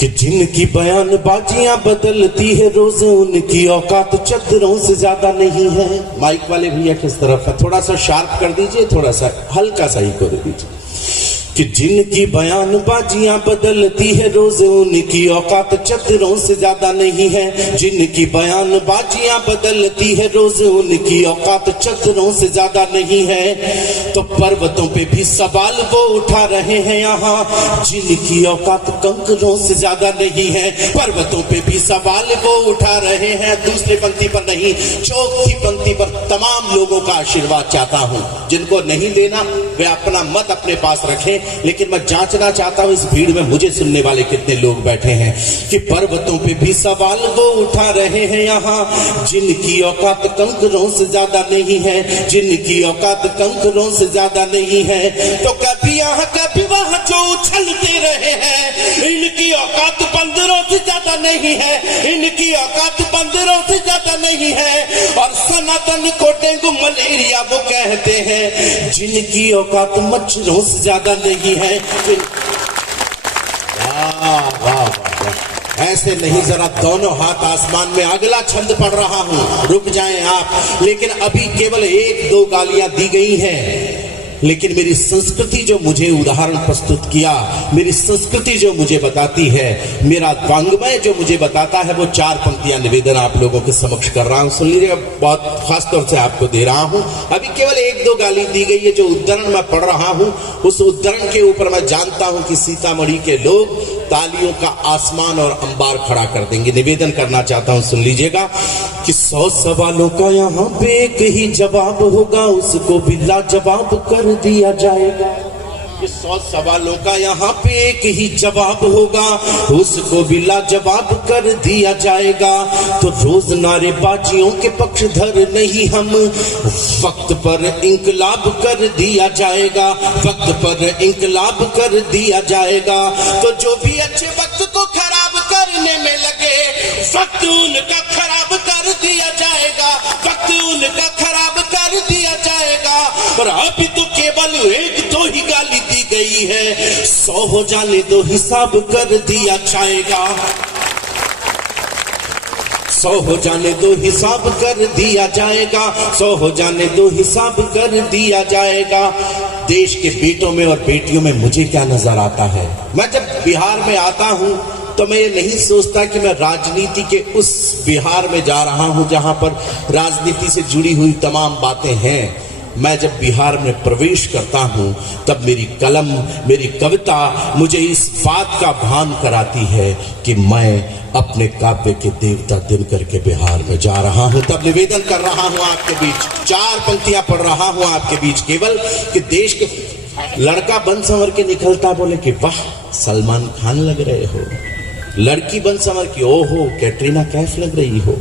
कि जिनकी बयानबाजियां बदलती है रोज, उनकी औकात चद्दरों से ज्यादा नहीं है। माइक वाले भैया किस तरफ है, थोड़ा सा शार्प कर दीजिए, थोड़ा सा हल्का सा ही कर दीजिए। कि जिनकी बयानबाजियां बदलती है रोज, उनकी औकात चद्दरों से ज्यादा नहीं है। जिनकी बयानबाजियां बदलती है रोज, उनकी औकात चद्दरों से ज्यादा नहीं है। तो पर्वतों पे भी सवाल वो उठा रहे हैं यहाँ, जिनकी औकात कंकरों से ज्यादा नहीं है। पर्वतों पे भी सवाल वो उठा रहे हैं। दूसरी पंक्ति पर नहीं, चौथी पंक्ति पर तमाम लोगों का आशीर्वाद चाहता हूं। जिनको नहीं लेना वे अपना मत अपने पास रखें, लेकिन मैं जांचना चाहता हूं इस भीड़ में मुझे सुनने वाले कितने लोग बैठे हैं। कि पर्वतों पे भी सवाल वो उठा रहे हैं यहाँ, जिनकी औकात कंकरों से ज्यादा नहीं है। जिनकी औकात कंकरों से ज्यादा नहीं है। तो कभी यहाँ कभी वहां जो उछलते रहे हैं, इनकी औकात बंदरों से ज्यादा नहीं है। इनकी औकात बंदरों से ज्यादा नहीं है। और सनातन को डेंगू मलेरिया वो कहते हैं, जिनकी औकात मच्छरों से ज्यादा नहीं है। ऐसे नहीं, जरा दोनों हाथ आसमान में, अगला छंद पढ़ रहा हूं, रुक जाएं आप। लेकिन अभी केवल 1-2 गालियां दी गई हैं, लेकिन मेरी संस्कृति जो मुझे उदाहरण प्रस्तुत किया, मेरी संस्कृति जो मुझे बताती है, मेरा वांग्मय जो मुझे बताता है, वो 4 पंक्तियां निवेदन आप लोगों के समक्ष कर रहा हूं। सुन लीजिएगा, बहुत खास तौर से आपको दे रहा हूं। अभी केवल 1-2 गाली दी गई है, जो उद्धरण मैं पढ़ रहा हूं, उस उद्धरण के ऊपर मैं जानता हूं कि सीतामढ़ी के लोग तालियों का आसमान और अंबार खड़ा कर देंगे। निवेदन करना चाहता हूं, सुन लीजिएगा। कि 100 सवालों का यहाँ पे एक ही जवाब होगा, उसको भी लाजवाब कर दिया जाएगा। 100 सवालों का यहाँ पे एक ही जवाब होगा, उसको भी लाजवाब कर दिया जाएगा। तो रोज नारेबाजियों के पक्षधर नहीं हम, वक्त पर इंकलाब कर दिया जाएगा। वक्त पर इंकलाब कर दिया जाएगा। तो जो भी अच्छे वक्त को खराब करने में लगे, वक्त उनका खराब कर दिया जाएगा। वक्त उनका खराब कर दिया जाएगा। और अभी तो केवल 1-2 ही गाली दी गई है, 100 हो जाने दो हिसाब कर दिया जाएगा। 100 हो जाने दो हिसाब कर दिया जाएगा। 100 हो जाने दो हिसाब कर दिया जाएगा। देश के बेटों में और बेटियों में मुझे क्या नजर आता है, मैं जब बिहार में आता हूं तो मैं ये नहीं सोचता कि मैं राजनीति के उस बिहार में जा रहा हूं जहां पर राजनीति से जुड़ी हुई तमाम बातें हैं। मैं जब बिहार में प्रवेश करता हूं तब मेरी कलम, मेरी कविता मुझे इस बात का भान कराती है कि मैं अपने काव्य के देवता दिनकर के बिहार में जा रहा हूं। तब निवेदन कर रहा हूं आपके बीच, 4 पंक्तियां पढ़ रहा हूं आपके बीच केवल, कि देश के लड़का बन संवर के निकलता बोले कि वाह सलमान खान लग रहे हो, लड़की बन संवर की ओहो कैटरीना कैफ लग रही हो।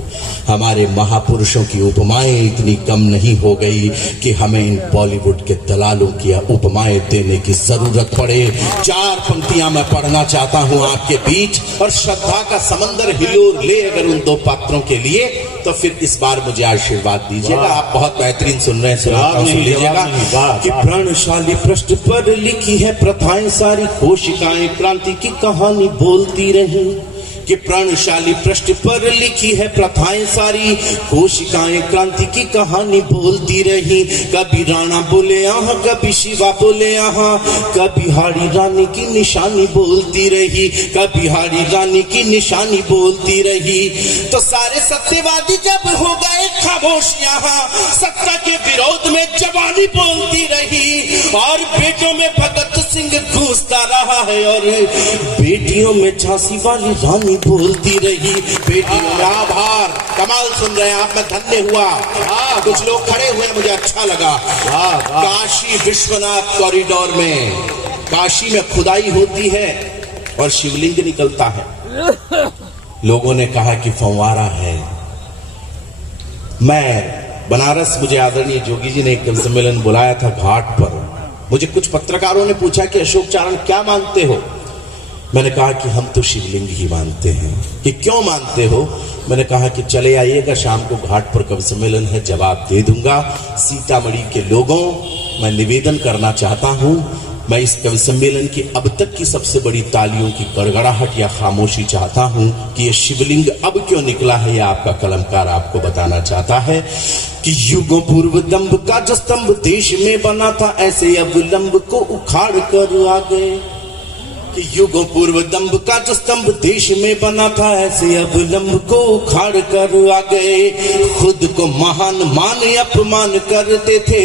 हमारे महापुरुषों की उपमाएं इतनी कम नहीं हो गई कि हमें इन बॉलीवुड के दलालों की उपमाएं देने की जरूरत पड़े। 4 पंक्तियां मैं पढ़ना चाहता हूं आपके बीच, और श्रद्धा का समंदर हिलोर ले अगर उन 2 पात्रों के लिए, तो फिर इस बार मुझे आशीर्वाद दीजिएगा। आप बहुत बेहतरीन सुन रहे हैं, सुन लीजिएगा। कि प्रणशाली पृष्ठ पर लिखी है प्रथाएं सारी, कोशिकाएं क्रांति की कहानी बोलती रही। कि प्रणशाली पृष्ठ पर लिखी है प्रथाएं सारी, कोशिकाएं क्रांति की कहानी बोलती रही। कभी राणा बोले यहाँ, कभी शिवा बोले यहाँ, कभी हाड़ी रानी की निशानी बोलती रही। कभी हाड़ी रानी की निशानी बोलती रही। तो सारे सत्यवादी जब हो गए खामोश यहाँ, सत्ता के विरोध में जवानी बोलती रही। और बेटों में भगत सिंह गूंजता रहा है, और बेटियों में झांसी वाली रानी बोलती रही। बेटियों में आभार, कमाल सुन रहे हैं आप, मैं धन्य हुआ। कुछ लोग खड़े हुए, मुझे अच्छा लगा। काशी विश्वनाथ कॉरिडोर में, काशी में खुदाई होती है और शिवलिंग निकलता है। लोगों ने कहा कि फंवारा है। मैं बनारस, मुझे आदरणीय जोगी जी ने एक सम्मेलन बुलाया था घाट पर। मुझे कुछ पत्रकारों ने पूछा कि अशोक चारण क्या मानते हो। मैंने कहा कि हम तो शिवलिंग ही मानते हैं। कि क्यों मानते हो? मैंने कहा कि चले आइएगा, शाम को घाट पर कवि सम्मेलन है, जवाब दे दूंगा। सीतामढ़ी के लोगों, मैं निवेदन करना चाहता हूं, मैं इस कवि सम्मेलन की अब तक की सबसे बड़ी तालियों की गड़गड़ाहट या खामोशी चाहता हूं कि यह शिवलिंग अब क्यों निकला है, यह आपका कलमकार आपको बताना चाहता है कि युगों पूर्व दंभ का जो स्तंभ देश में बना था, ऐसे अवलंब को उखाड़ कर आ गए। कि युगों पूर्व दंभ का जो स्तंभ देश में बना था, ऐसे अवलंब को उखाड़ कर आ गए। खुद को महान मान अपमान करते थे,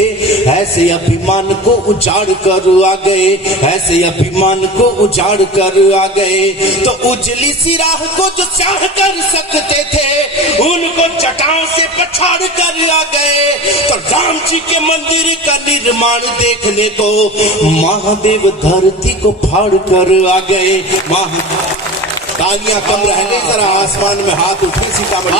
ऐसे अभिमान को उजाड़ कर आ गए, ऐसे अभिमान को उजाड़ कर आ गए। तो उजली सी राह को जो चाह कर सकते थे, उनको चट्टान से पछाड़ कर आ गए। तो राम जी के मंदिर का निर्माण देखने को महादेव धरती को फाड़ कर आ गए। तालियां कम रह गई, जरा आसमान में हाथ उठे सीतामढ़ी।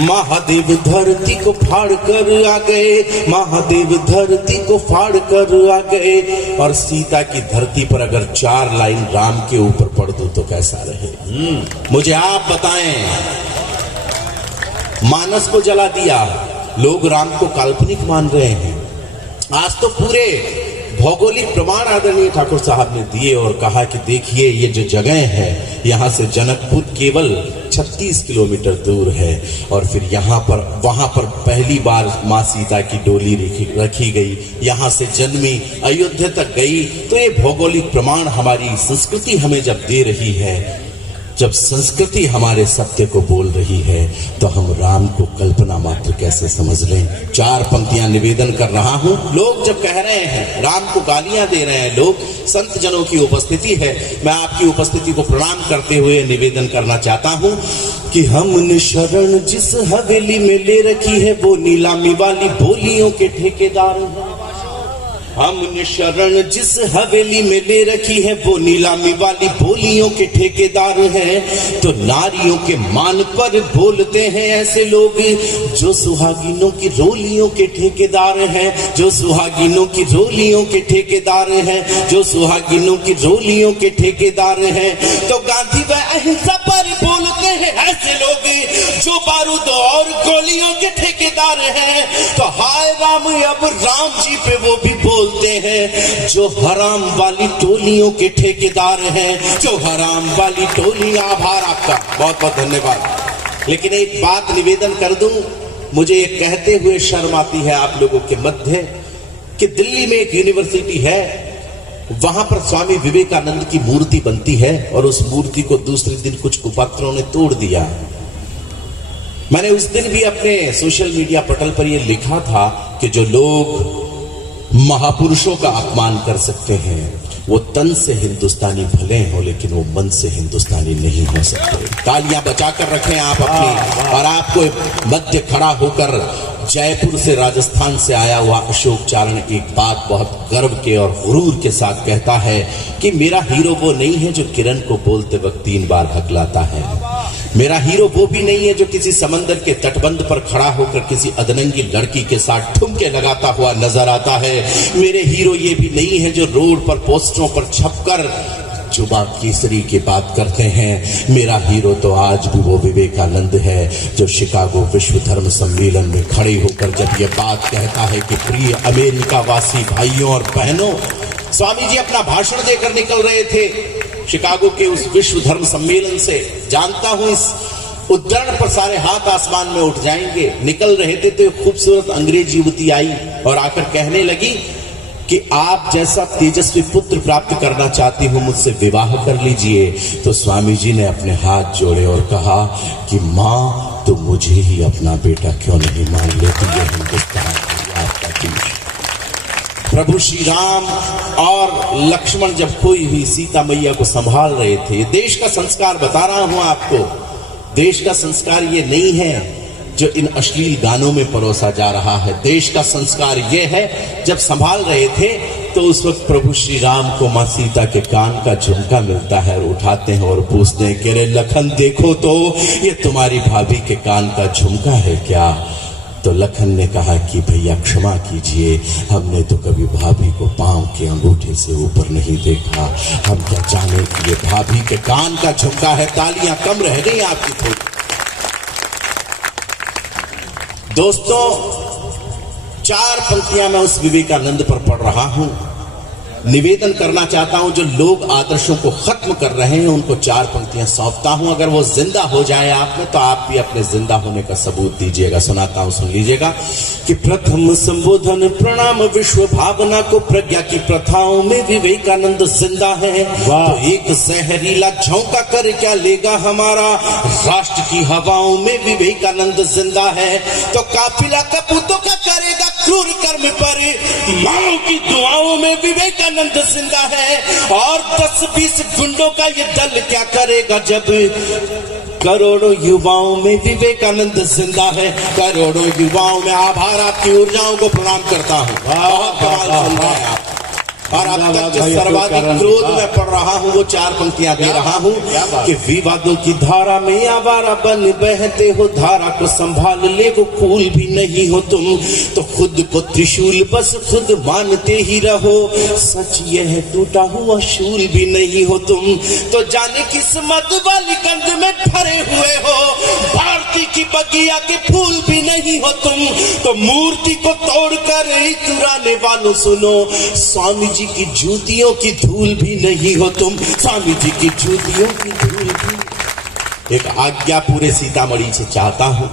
महादेव धरती को फाड़ कर आ गए, महादेव धरती को फाड़ कर आ गए। और सीता की धरती पर अगर 4 लाइन राम के ऊपर पढ़ दूं तो कैसा रहे? मुझे आप बताएं। मानस को जला दिया, लोग राम को काल्पनिक मान रहे हैं। आज तो पूरे भौगोलिक प्रमाण आदरणीय ठाकुर साहब ने दिए और कहा कि देखिए ये जो जगह है, यहाँ से जनकपुर केवल 36 किलोमीटर दूर है। और फिर यहाँ पर वहां पर पहली बार माँ सीता की डोली रखी गई, यहाँ से जन्मी, अयोध्या तक गई। तो ये भौगोलिक प्रमाण हमारी संस्कृति हमें जब दे रही है, जब संस्कृति हमारे सत्य को बोल रही है, तो हम राम को कल्पना मात्र कैसे समझ लें? 4 पंक्तियां निवेदन कर रहा हूं। लोग जब कह रहे हैं, राम को गालियां दे रहे हैं लोग, संत जनों की उपस्थिति है, मैं आपकी उपस्थिति को प्रणाम करते हुए निवेदन करना चाहता हूं कि हमने शरण जिस हवेली में ले रखी है, वो नीलामी वाली बोलियों के ठेकेदार हैं। हमने शरण जिस हवेली में ले रखी है, वो नीलामी वाली बोलियों के ठेकेदार हैं। तो नारियों के मान पर बोलते हैं ऐसे लोग जो सुहागिनों की रोलियों के ठेकेदार हैं, जो सुहागिनों की रोलियों के ठेकेदार हैं, जो सुहागिनों की रोलियों के ठेकेदार हैं। तो गांधी व अहिंसा पर बोलते हैं ऐसे लोग जो बारूद और गोलियों के ठेकेदार हैं। तो हाय राम, अब राम जी पे वो भी बोलते हैं जो हराम वाली टोलियों के ठेकेदार हैं, जो हराम वाली टोलियां। आभार आपका, बहुत बहुत धन्यवाद। लेकिन एक बात निवेदन कर दूं, मुझे ये कहते हुए शर्म आती है आप लोगों के मध्य कि दिल्ली में एक यूनिवर्सिटी है, वहां पर स्वामी विवेकानंद की मूर्ति बनती है और उस मूर्ति को दूसरे दिन कुछ कुपात्रों ने तोड़ दिया। मैंने उस दिन भी अपने सोशल मीडिया पटल पर यह लिखा था कि जो लोग महापुरुषों का अपमान कर सकते हैं, वो तन से हिंदुस्तानी भले हो, लेकिन वो मन से हिंदुस्तानी नहीं हो सकते। तालियां बचाकर रखें आप अपनी। और आपको मध्य खड़ा होकर जयपुर से, राजस्थान से आया हुआ अशोक चारण एक बात बहुत गर्व के और गुरूर के साथ कहता है कि मेरा हीरो वो नहीं है जो किरण को बोलते वक्त 3 बार हकलाता है। मेरा हीरो वो भी नहीं है जो किसी समंदर के तटबंध पर खड़ा होकर किसी अदरंगी लड़की के साथ ठुमके लगाता हुआ नजर आता है। मेरे हीरो ये भी नहीं है जो रोड पर पोस्टरों पर छपकर जुबा केसरी की बात करते हैं। मेरा हीरो तो आज भी वो विवेकानंद है जो शिकागो विश्व धर्म सम्मेलन में खड़े होकर जब ये बात कहता है कि प्रिय अमेरिका वासी भाइयों और बहनों, स्वामी जी अपना भाषण देकर निकल रहे थे शिकागो के उस विश्व धर्म सम्मेलन से। जानता हूं इस उद्धरण पर सारे हाथ आसमान में उठ जाएंगे। निकल रहे थे तो एक खूबसूरत अंग्रेज युवती आई और आकर कहने लगी कि आप जैसा तेजस्वी पुत्र प्राप्त करना चाहती हूं, मुझसे विवाह कर लीजिए। तो स्वामी जी ने अपने हाथ जोड़े और कहा कि मां, तो मुझे ही अपना बेटा क्यों नहीं मान लेती? ये हिंदुस्तान आपका देश। प्रभु श्री राम और लक्ष्मण जब खोई हुई सीता मैया को संभाल रहे थे, देश का संस्कार बता रहा हूं आपको। देश का संस्कार ये नहीं है जो इन अश्लील गानों में परोसा जा रहा है। देश का संस्कार ये है, जब संभाल रहे थे तो उस वक्त प्रभु श्री राम को मां सीता के कान का झुमका मिलता है और उठाते हैं और पूछते हैं कि रे लखन देखो तो ये तुम्हारी भाभी के कान का झुमका है क्या? तो लखन ने कहा कि भैया क्षमा कीजिए, हमने तो कभी भाभी को पांव के अंगूठे से ऊपर नहीं देखा, हम क्या जाने कि ये भाभी के कान का झुमका है। तालियां कम रह गई आपकी थोड़ी। दोस्तों, 4 पंक्तियां मैं उस विवेकानंद पर पढ़ रहा हूं। निवेदन करना चाहता हूं, जो लोग आदर्शों को खत्म कर रहे हैं उनको 4 पंक्तियां सौंपता हूं। अगर वो जिंदा हो जाए आप में, तो आप भी अपने जिंदा होने का सबूत दीजिएगा। सुनाता हूं, सुन लीजिएगा कि प्रथम संबोधन प्रणाम विश्व भावना को, प्रज्ञा की प्रथाओं में विवेकानंद जिंदा है। तो एक जहरीला झोंका कर क्या लेगा हमारा, राष्ट्र की हवाओं में विवेकानंद जिंदा है। तो काफिला कपूतों का करेगा क्रूर कर्म पर, माओ की दुआओं में विवेकानंद जिंदा है। और 10-20 गुंडों का ये दल क्या करेगा, जब करोड़ों युवाओं में विवेकानंद जिंदा है। करोड़ों युवाओं में आभार, आपकी ऊर्जाओं को प्रणाम करता हूं। बहुत कमाल सुन रहे हैं आप। और अब तक जो सर्वाधिक क्रोध में पढ़ रहा हूं वो 4 पंक्तियां दे रहा हूं कि विवादों की धारा में आवारा बन बहते हो, धारा को संभाल ले वो कूल भी नहीं हो तुम। तो खुद को त्रिशूल बस खुद मानते ही रहो, सच ये है टूटा हुआ शूल भी नहीं हो तुम। तो जाने किस मत वाली गंध में भरे हुए हो, भारती की बगिया के फूल भी नहीं हो तुम। तो मूर्ति को तोड़कर इतराने वालों सुनो, स्वामी जी की जूतियों की धूल भी नहीं हो तुम। स्वामी जी की जूतियों की धूल भी। एक आज्ञा पूरे सीतामढ़ी से चाहता हूं,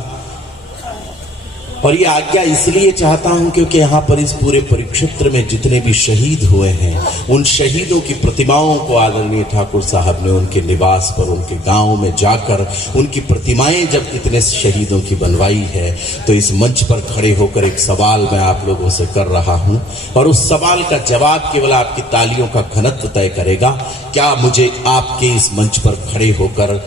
और ये आज्ञा इसलिए चाहता हूं क्योंकि यहां पर इस पूरे परिक्षेत्र में जितने भी शहीद हुए हैं, उन शहीदों की प्रतिमाओं को आदरणीय ठाकुर साहब ने उनके निवास पर, उनके गांव में जाकर उनकी प्रतिमाएं जब इतने शहीदों की बनवाई है, तो इस मंच पर खड़े होकर एक सवाल मैं आप लोगों से कर रहा हूं, और उस सवाल का जवाब केवल आपकी तालियों का घनत्व तय करेगा। क्या मुझे आपके इस मंच पर खड़े होकर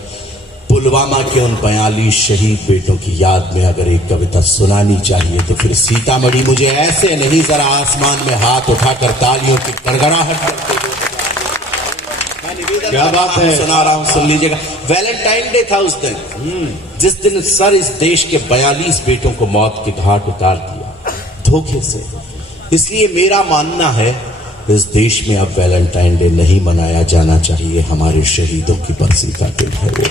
पुलवामा के उन 42 शहीद बेटों की याद में अगर एक कविता सुनानी चाहिए, तो फिर सीतामढ़ी मुझे ऐसे नहीं, जरा आसमान में हाथ उठाकर तालियों की गड़गड़ाहट करते हुए मैं निवेदन क्या बात है, सुना रहा हूं, सुन लीजिएगा। वैलेंटाइन डे था उस दिन, जिस दिन सर इस देश के 42 बेटों को मौत के घाट उतार दिया धोखे से। इसलिए मेरा मानना है इस देश में अब वैलेंटाइन डे नहीं मनाया जाना चाहिए, हमारे शहीदों की बरसी का दिन है वो।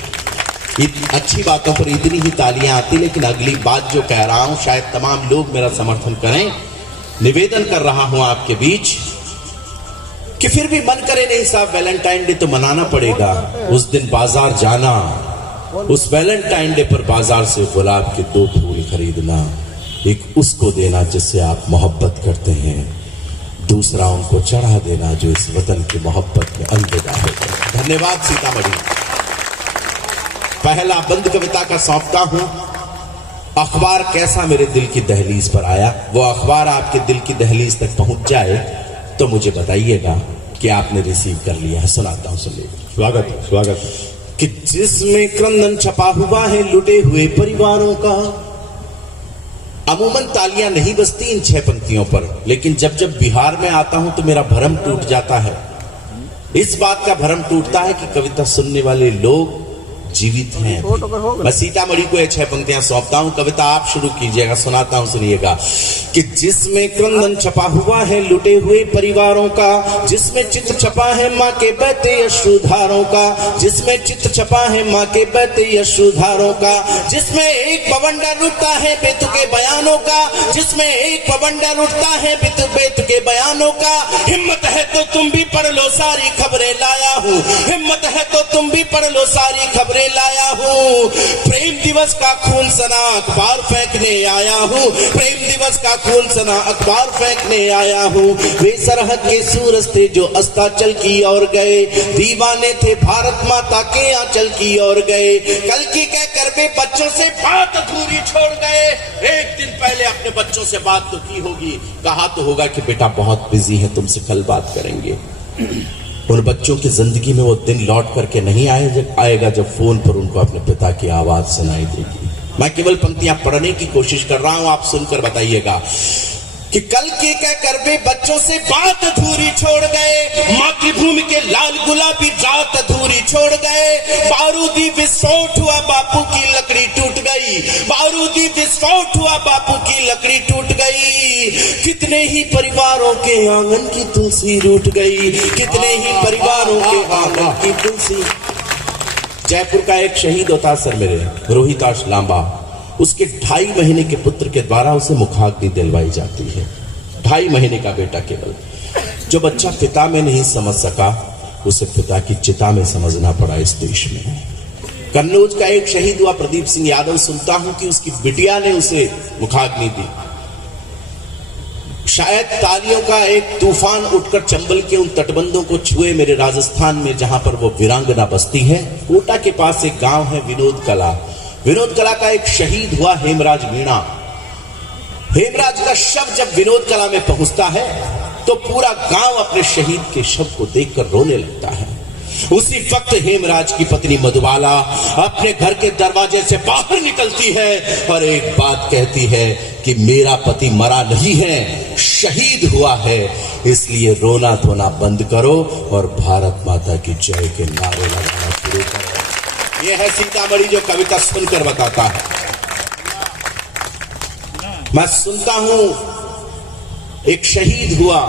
अच्छी बातों पर इतनी ही तालियां आती, लेकिन अगली बात जो कह रहा हूं शायद तमाम लोग मेरा समर्थन करें। निवेदन कर रहा हूं आपके बीच कि फिर भी मन करे नहीं साहब, वैलेंटाइन डे तो मनाना पड़ेगा। उस दिन बाजार जाना, उस वैलेंटाइन डे पर बाजार से गुलाब के 2 फूल खरीदना, एक उसको देना जिससे आप मोहब्बत करते हैं, दूसरा उनको चढ़ा देना जो इस वतन की मोहब्बत में अलविदा हो गए। धन्यवाद सीतामढ़ी। पहला बंद कविता का सौंपता हूं, अखबार कैसा मेरे दिल की दहलीज पर आया। वो अखबार आपके दिल की दहलीज तक पहुंच जाए तो मुझे बताइएगा कि आपने रिसीव कर लिया है। सुनाता हूं, सुनिए। स्वागत स्वागत। कि जिसमें क्रंदन छपा हुआ है लुटे हुए परिवारों का। अमूमन तालियां नहीं बजती इन 6 पंक्तियों पर, लेकिन जब जब बिहार में आता हूं तो मेरा भरम टूट जाता है। इस बात का भरम टूटता है कि कविता सुनने वाले लोग जीवित हैं। मैं सीतामढ़ी को ये 6 पंक्तियां सौंपता हूं, कविता आप शुरू कीजिएगा। सुनाता हूं, सुनिएगा। कि जिसमें क्रंदन छपा हुआ है लुटे हुए परिवारों का, जिसमें चित्र छपा है माँ के बहते अश्रुधारों का, जिसमें चित्र छपा है माँ के बहते अश्रुधारों का, जिसमें एक बवंडर उठता है बेतुके बयानों का, जिसमें एक बवंडर उठता है बेतुके बयानों का। हिम्मत है तो तुम भी पढ़ लो सारी खबरें लाया हूँ, हिम्मत है तो तुम भी पढ़ लो सारी खबरें लाया हूँ। प्रेम दिवस का खून सना अखबार फेंकने आया हूँ, प्रेम दिवस का खून सना अखबार फेंकने आया हूँ। वे सरहद के सूरज थे जो अस्ताचल की ओर गए, दीवाने थे भारत माता के आंचल की ओर गए। कल की कहकर वे बच्चों से बात अधूरी छोड़ गए। एक दिन पहले अपने बच्चों से बात तो की होगी, कहा तो होगा कि बेटा बहुत बिजी है, तुमसे कल बात करेंगे। उन बच्चों की जिंदगी में वो दिन लौट करके नहीं आएगा जब फोन पर उनको अपने पिता की आवाज सुनाई देगी। मैं केवल पंक्तियां पढ़ने की कोशिश कर रहा हूं, आप सुनकर बताइएगा। कि कल के कहकर वे बच्चों से बात अधूरी छोड़ गए, माँ की भूमि के लाल गुलाबी रात अधूरी छोड़ गए। बारूदी विस्फोट हुआ बापू की लकड़ी टूट गई, बारूदी विस्फोट हुआ बापू की लकड़ी टूट गई। कितने ही परिवारों के आंगन की तुलसी रूठ गई, कितने ही परिवारों के आंगन की तुलसी। जयपुर का एक शहीद होता सर मेरे, रोहिताश लांबा, उसके 2.5 महीने के पुत्र के द्वारा उसे मुखाग्नि दिलवाई जाती है। 2.5 महीने का बेटा केवल। जो बच्चा पिता में नहीं समझ सका, उसे पिता की चिता में समझना पड़ा इस देश में। कन्नौज का एक शहीद हुआ प्रदीप सिंह यादव, सुनता हूं कि उसकी बिटिया ने उसे मुखाग्नि दी। शायद तालियों का एक तूफान उठकर चंबल के उन तटबंधों को छुए मेरे राजस्थान में, जहां पर वो वीरांगना बसती है। कोटा के पास एक गांव है विनोद कला। विनोद कला का एक शहीद हुआ हेमराज मीणा। हेमराज का शव जब विनोद कला में पहुंचता है तो पूरा गांव अपने शहीद के शव को देखकर रोने लगता है। उसी वक्त हेमराज की पत्नी मधुबाला अपने घर के दरवाजे से बाहर निकलती है और एक बात कहती है कि मेरा पति मरा नहीं है, शहीद हुआ है, इसलिए रोना धोना बंद करो और भारत माता की जय के नारे लगाना शुरू करो। यह है सीतामढ़ी जो कविता सुनकर बताता है। मैं सुनता हूं एक शहीद हुआ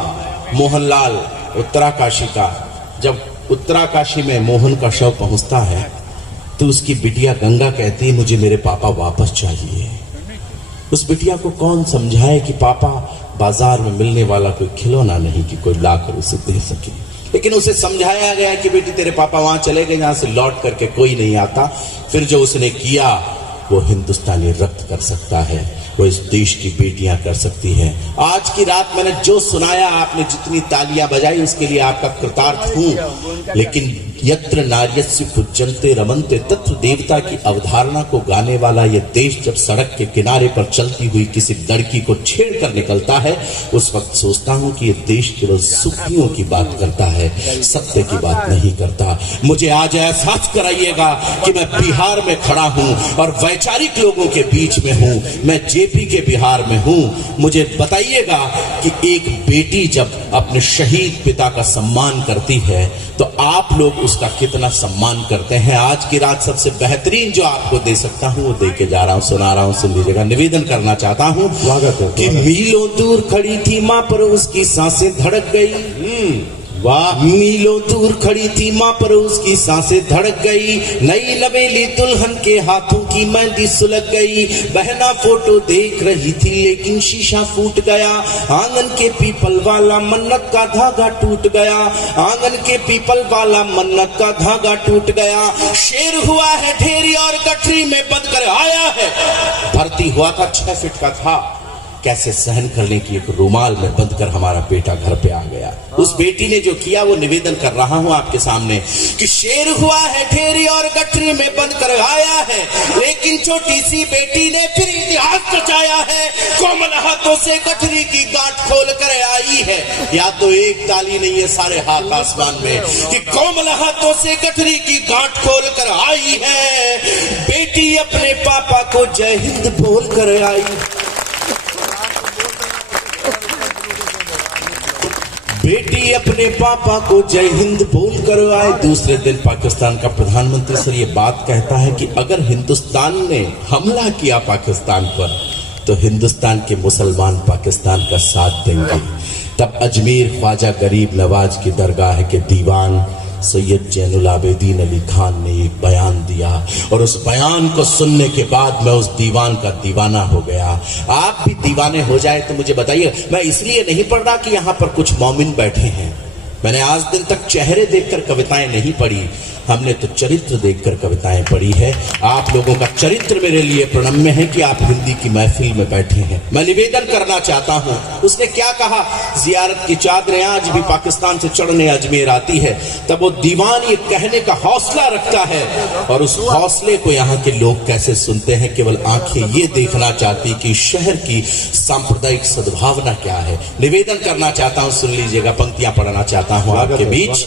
मोहनलाल उत्तराकाशी का। जब उत्तराकाशी में मोहन का शव पहुंचता है तो उसकी बिटिया गंगा कहती है मुझे मेरे पापा वापस चाहिए। उस बिटिया को कौन समझाए कि पापा बाजार में मिलने वाला कोई खिलौना नहीं कि कोई लाकर उसे दे सके। लेकिन उसे समझाया गया कि बेटी तेरे पापा वहां चले गए जहां से लौट करके कोई नहीं आता। फिर जो उसने किया वो हिंदुस्तानी रक्त कर सकता है, वो इस देश की बेटियां कर सकती हैं। आज की रात मैंने जो सुनाया, आपने जितनी तालियां बजाई उसके लिए आपका कृतार्थ हूं। लेकिन यत्र नार्यस्य पूज्यन्ते रमन्ते तत्र देवता की अवधारणा को गाने वाला यह देश जब सड़क के किनारे पर चलती हुई किसी लड़की को छेड़ कर निकलता है, उस वक्त सोचता हूं कि यह देश केवल सुखियों की बात करता है, सत्य की बात नहीं करता। मुझे आज एहसास कराइएगा कि मैं बिहार में खड़ा हूं और वैचारिक लोगों के बीच में हूं। मैं जेपी के बिहार में हूं। मुझे बताइएगा कि एक बेटी जब अपने शहीद पिता का सम्मान करती है तो आप लोग उसका कितना सम्मान करते हैं। आज की रात सबसे बेहतरीन जो आपको दे सकता हूं वो दे के जा रहा हूं, सुना रहा हूं, सुन लीजिएगा। निवेदन करना चाहता हूं कि मीलों दूर खड़ी थी मां पर उसकी सांसें धड़क गई। वाह, मीलों दूर खड़ी थी मां पर उसकी सांसें धड़क गई। नई लवेली दुल्हन के हाथों की मेहंदी सुलग गई। बहना फोटो देख रही थी लेकिन शीशा फूट गया। आंगन के पीपल वाला मन्नत का धागा टूट गया। आंगन के पीपल वाला मन्नत का धागा टूट गया। शेर हुआ है ढेरी और गठरी में बंद कर आया है। भर्ती हुआ था 6 फीट का था, कैसे सहन करने की एक रुमाल में बंद कर हमारा बेटा घर पे आ गया। उस बेटी ने जो किया वो निवेदन कर रहा हूं आपके सामने कि शेर हुआ है ढेरी और गठरी में बंद कर आया है, लेकिन छोटी सी बेटी ने फिर इतिहास रचाया है। कोमल हाथों से गठरी की गांठ खोल कर आई है। या तो एक ताली नहीं है सारे हाथ आसमान में कि कोमल हाथों से गठरी की गांठ खोल कर आई है। बेटी अपने पापा को जय हिंद बोल कर आई। बेटी अपने पापा को जय हिंद बोल कर आए। दूसरे दिन पाकिस्तान का प्रधानमंत्री सर ये बात कहता है कि अगर हिंदुस्तान ने हमला किया पाकिस्तान पर तो हिंदुस्तान के मुसलमान पाकिस्तान का साथ देंगे। तब अजमेर ख्वाजा गरीब नवाज की दरगाह के दीवान सैयद जैनुल आबेदीन अली खान ने एक बयान दिया और उस बयान को सुनने के बाद मैं उस दीवान का दीवाना हो गया। आप भी दीवाने हो जाए तो मुझे बताइए। मैं इसलिए नहीं पढ़ रहा कि यहां पर कुछ मौमिन बैठे हैं। मैंने आज दिन तक चेहरे देखकर कविताएं नहीं पढ़ी, हमने तो चरित्र देखकर कविताएं पढ़ी है। आप लोगों का चरित्र मेरे लिए प्रणम्य है कि आप हिंदी की महफिल में बैठे हैं। मैं निवेदन करना चाहता हूं, उसने क्या कहा, जियारत की चादरें आज भी पाकिस्तान से चढ़ने अजमेर आती है। तब वो दीवान ये कहने का हौसला रखता है और उस हौसले को यहाँ के लोग कैसे सुनते हैं। केवल आंखें ये देखना चाहती कि शहर की सांप्रदायिक सद्भावना क्या है। निवेदन करना चाहता हूं, सुन लीजिएगा, पंक्तियां पढ़ना चाहता हूं आपके बीच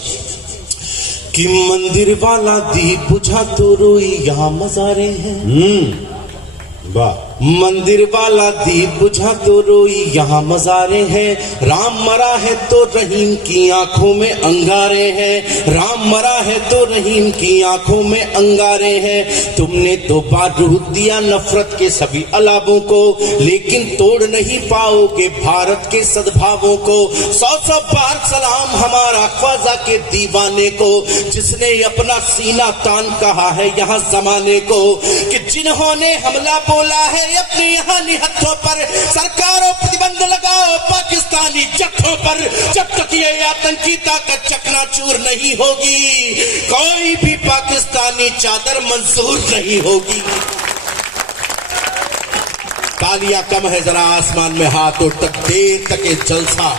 कि मंदिर वाला दीप बुझा तो रोई यहाँ मज़ारे हैं। वाह। मंदिर वाला दीप बुझा तो रोई यहाँ मजारे हैं। राम मरा है तो रहीम की आंखों में अंगारे हैं। राम मरा है तो रहीम की आंखों में अंगारे हैं। तुमने तो बारूद दिया नफरत के सभी अलावों को, लेकिन तोड़ नहीं पाओगे भारत के सद्भावों को। 100 बार सलाम हमारा ख्वाजा के दीवाने को, जिसने अपना सीना तान कहा है यहाँ जमाने को कि जिन्होंने हमला बोला है अपनी यहाँ निहत्थों पर, सरकारों प्रतिबंध लगाओ पाकिस्तानी जत्थों पर। जब तक ये आतंकी ताकत चकनाचूर नहीं होगी, कोई भी पाकिस्तानी चादर मंजूर नहीं होगी। तालियां कम है, जरा आसमान में हाथ उठ तक देर तक ये जलसा,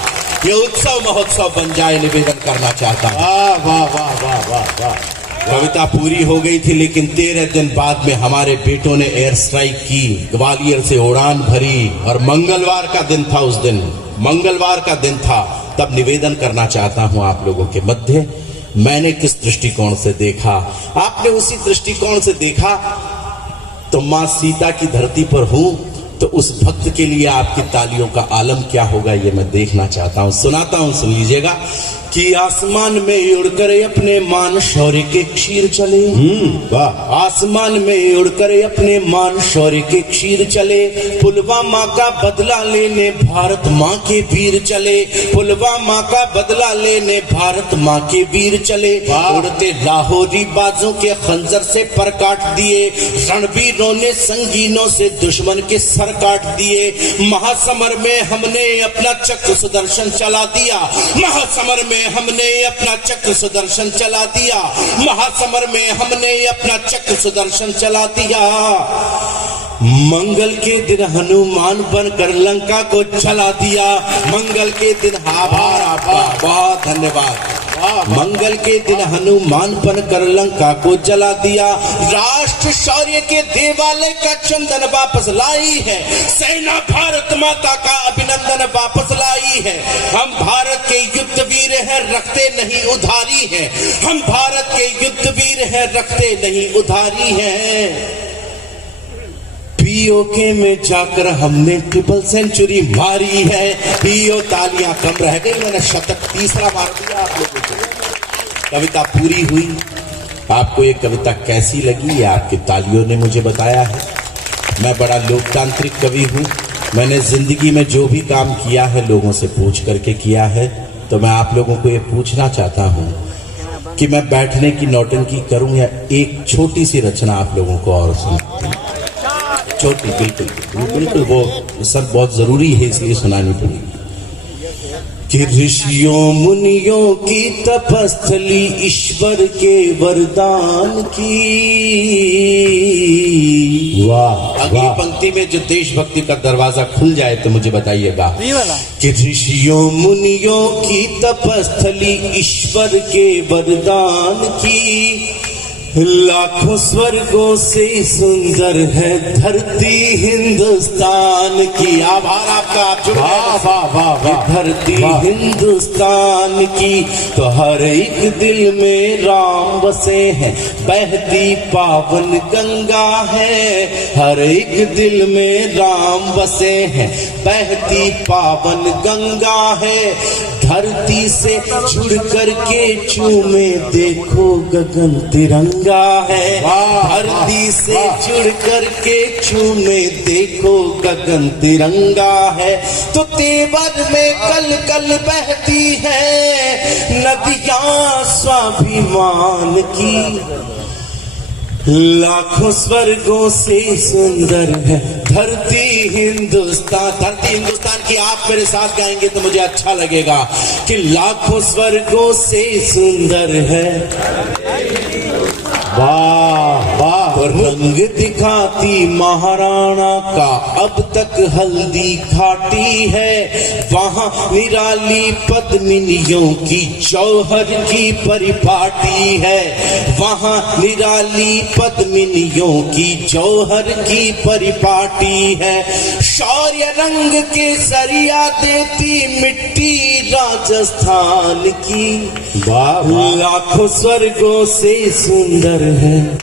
ये उत्सव महोत्सव बन जाए, निवेदन करना चाहता हूं। वाह वाह वाह वाह वाह वाह। कविता पूरी हो गई थी, लेकिन 13 दिन बाद में हमारे बेटों ने एयर स्ट्राइक की, ग्वालियर से उड़ान भरी, और मंगलवार का दिन था। उस दिन मंगलवार का दिन था। तब निवेदन करना चाहता हूं आप लोगों के मध्य, मैंने किस दृष्टिकोण से देखा, आपने उसी दृष्टिकोण से देखा। तो मां सीता की धरती पर हूं तो उस भक्त के लिए आपकी तालियों का आलम क्या होगा, ये मैं देखना चाहता हूं। सुनाता हूं, सुन लीजिएगा। कि आसमान में उड़कर अपने मान शौर्य के क्षीर चले। वाह। आसमान में उड़कर अपने मान शौर्य के क्षीर चले। पुलवामा का बदला लेने भारत माँ के वीर चले। पुलवामा का बदला लेने भारत माँ के वीर चले। उड़ते लाहौरी बाजों के खंजर से पर काट दिए। रणवीरों ने संगीनों से दुश्मन के सर काट दिए। महासमर में हमने अपना चक्र सुदर्शन चला दिया। महासमर में हमने अपना चक्र सुदर्शन चला दिया। महासमर में हमने अपना चक्र सुदर्शन चला दिया। मंगल के दिन हनुमान बनकर लंका को जला दिया। मंगल के दिन, आभार आपका, बहुत धन्यवाद। मंगल के दिन हनुमान बनकर लंका को जला दिया। राष्ट्र शौर्य के देवालय का चंदन वापस लाई है। सेना भारत माता का अभिनंदन वापस लाई है। हम भारत के युद्ध वीर हैं, रखते नहीं उधारी है। हम भारत के युद्ध वीर हैं, रखते नहीं उधारी है। पीओके में जाकर हमने ट्रिपल सेंचुरी मारी है। पीओ, तालियां कम रह गई, मैंने शतक तीसरा मार दिया आप लोगों को। कविता पूरी हुई। आपको ये कविता कैसी लगी, ये आपकी तालियों ने मुझे बताया है। मैं बड़ा लोकतांत्रिक कवि हूँ। मैंने जिंदगी में जो भी काम किया है लोगों से पूछ करके किया है। तो मैं आप लोगों को ये पूछना चाहता हूँ कि मैं बैठने की नौटंकी करूं या एक छोटी सी रचना आप लोगों को और सुनाऊं। छोटी, बिल्कुल बिल्कुल, वो सब बहुत जरूरी है, इसलिए सुनानी पड़ेगी। कि ऋषियों मुनियों की तपस्थली ईश्वर के वरदान की। वाह। अगली पंक्ति में जो देशभक्ति का दरवाजा खुल जाए तो मुझे बताइएगा। कि ऋषियों मुनियों की तपस्थली ईश्वर के वरदान की। लाखों स्वर्गों से सुंदर है धरती हिंदुस्तान की। आभार आपका, आप जुड़ गए। धरती हिंदुस्तान की तो हर एक दिल में राम बसे हैं। बहती पावन गंगा है, हर एक दिल में राम बसे हैं। बहती पावन गंगा है, धरती से जुड़ करके चूमे देखो गगन तिरंगा है। धरती से जुड़ करके चूमे देखो गगन तिरंगा है। तो तेवर में कल कल बहती है नदियां स्वाभिमान की। लाखों स्वर्गों से सुंदर है धरती हिंदुस्तान। धरती हिंदुस्तान की आप मेरे साथ गाएंगे तो मुझे अच्छा लगेगा। कि लाखों स्वर्गों से सुंदर है। वाह वाह। रंग दिखाती महाराणा का अब तक हल्दी खाटी है। वहां निराली पद्मिनियों की जौहर की परिपाटी है। वहां निराली पद्मिनियों की जौहर की परिपाटी है। शौर्य रंग के सरिया देती मिट्टी राजस्थान की। वाह। लाखों स्वर्गों से सुंदर है।